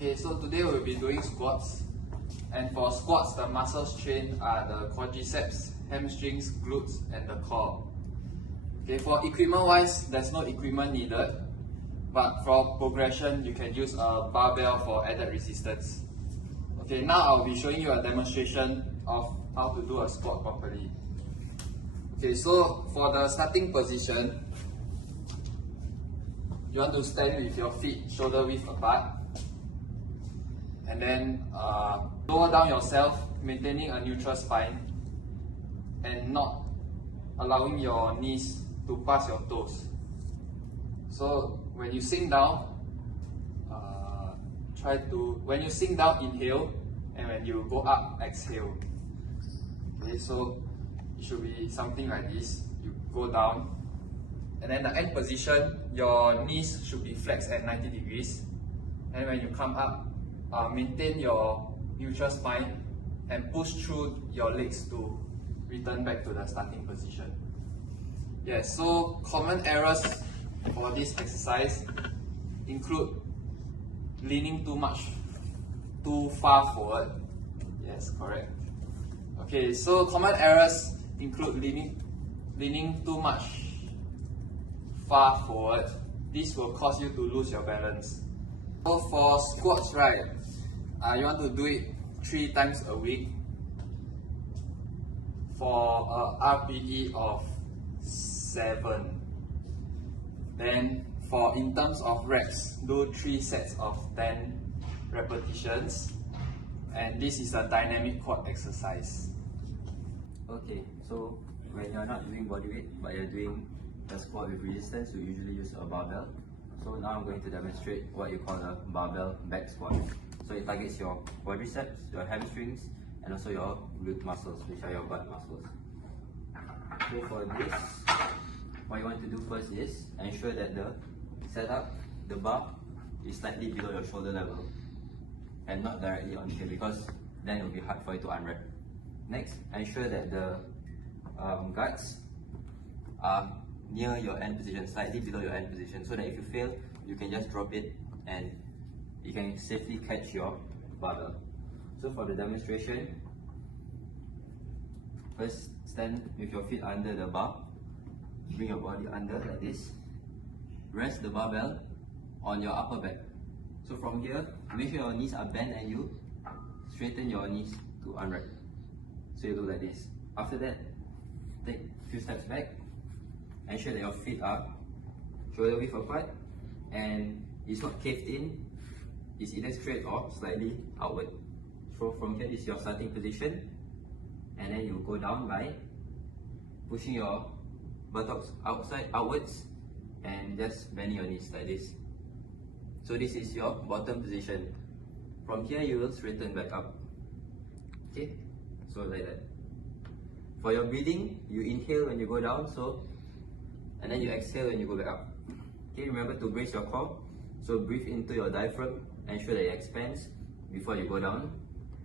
Okay, so today we'll be doing squats. And for squats, the muscles trained are the quadriceps, hamstrings, glutes, and the core. Okay, for equipment wise, there's no equipment needed. But for progression, you can use a barbell for added resistance. Okay, now I'll be showing you a demonstration of how to do a squat properly. Okay, so for the starting position, you want to stand with your feet shoulder width apart. And then lower down yourself, maintaining a neutral spine and not allowing your knees to pass your toes. So when you sink down, when you sink down, inhale, and when you go up, exhale. Okay, so it should be something like this. You go down, and then the end position, your knees should be flexed at 90 degrees. And when you come up, maintain your neutral spine and push through your legs to return back to the starting position. Yes, so common errors for this exercise include leaning too far forward. Yes, correct. Okay, so common errors include leaning too much far forward. This will cause you to lose your balance. So for squats, right, you want to do it 3 times a week for a RPE of 7. Then in terms of reps, do 3 sets of 10 repetitions, and this is a dynamic quad exercise. Okay, so when you're not doing bodyweight but you're doing a squat with resistance, you usually use a barbell. So now I'm going to demonstrate what you call a barbell back squat. So it targets your quadriceps, your hamstrings, and also your glute muscles, which are your butt muscles. So for this, what you want to do first is ensure that the setup, the bar, is slightly below your shoulder level and not directly on here, because then it will be hard for you to unwrap. Next, ensure that the guards are near your end position, slightly below your end position, so that if you fail, you can just drop it and you can safely catch your barbell. So for the demonstration, first stand with your feet under the bar, bring your body under like this, rest the barbell on your upper back. So from here, make sure your knees are bent and you straighten your knees to unwrap. So you look like this. After that, take a few steps back. Ensure that your feet are shoulder width apart and it's not caved in. It's either straight or slightly outward. So from here, this is your starting position, and then you go down by pushing your buttocks outwards and just bending your knees like this. So this is your bottom position. From here, you will straighten back up. Okay, so like that. For your breathing, you inhale when you go down, and then you exhale when you go back up. Okay, remember to brace your core. So breathe into your diaphragm, ensure that it expands before you go down,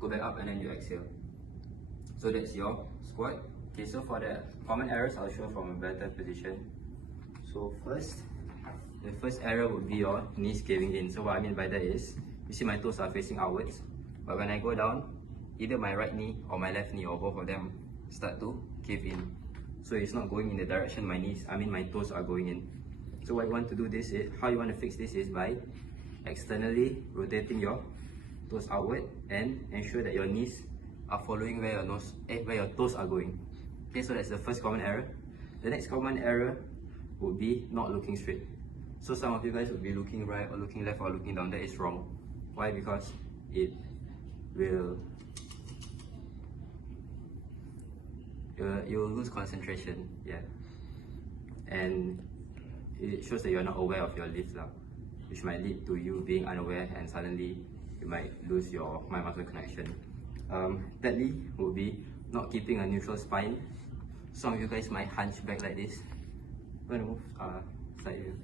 go back up, and then you exhale. So that's your squat. Okay, so for the common errors, I'll show from a better position. So the first error would be your knees caving in. So what I mean by that is, you see my toes are facing outwards, but when I go down, either my right knee or my left knee or both of them start to cave in. So it's not going in the direction my toes are going in. So what you want to do this is, how you want to fix this is by externally rotating your toes outward and ensure that your knees are following where your toes are going. Okay, so that's the first common error. The next common error would be not looking straight. So some of you guys would be looking right or looking left or looking down. That is wrong. Why? Because it will you'll lose concentration, yeah, and it shows that you're not aware of your lift, which might lead to you being unaware and suddenly you might lose your mind-muscle connection. Thirdly would be not keeping a neutral spine. Some of you guys might hunch back like this. I'm gonna move side view.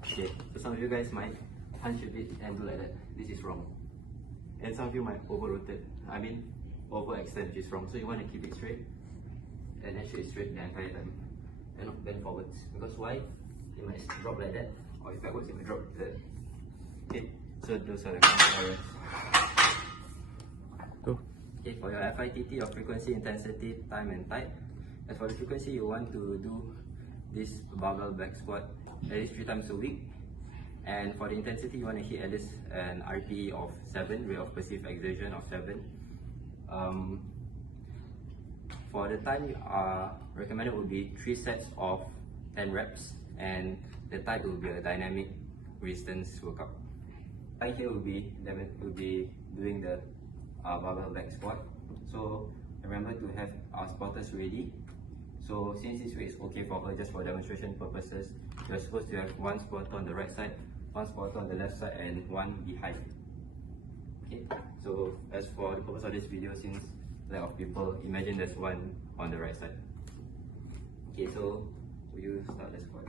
Okay, so some of you guys might hunch a bit and do like that. This is wrong. And some of you might over-rotate. Overextend, which is wrong. So you want to keep it straight and actually straight the entire time and not bend forwards. Because why? It might drop like that, or if backwards it might drop like that. So those are the common errors. Go. Okay, for your FITT, your frequency, intensity, time and type. As for the frequency, you want to do this barbell back squat at least 3 times a week. And for the intensity, you want to hit at least an RPE of 7, rate of perceived exertion of 7. For the time, recommended would be 3 sets of 10 reps, and the type will be a dynamic resistance workout. Right here will be doing the barbell back squat. So remember to have our spotters ready. So since this weight is okay for her, just for demonstration purposes, you're supposed to have 1 spotter on the right side, 1 spotter on the left side, and 1 behind. Okay. So as for the purpose of this video, since lack of people, imagine there's 1 on the right side. Okay. So will you start the squat?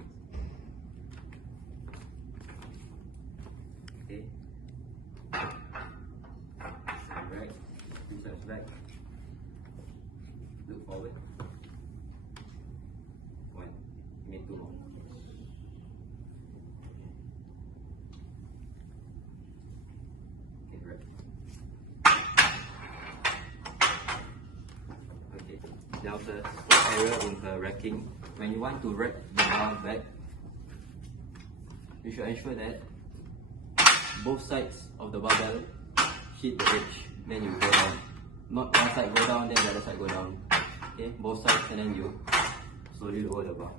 Okay. Step right, 2 steps back. Look forward. 1. Make 2 more. Okay, right. Okay. There was a spot error in the racking. When you want to rack the bar back, you should ensure that both sides of the barbell hit the edge, then you go down. Not one side go down, then the other side go down. Okay, both sides, and then you slowly lower the bar.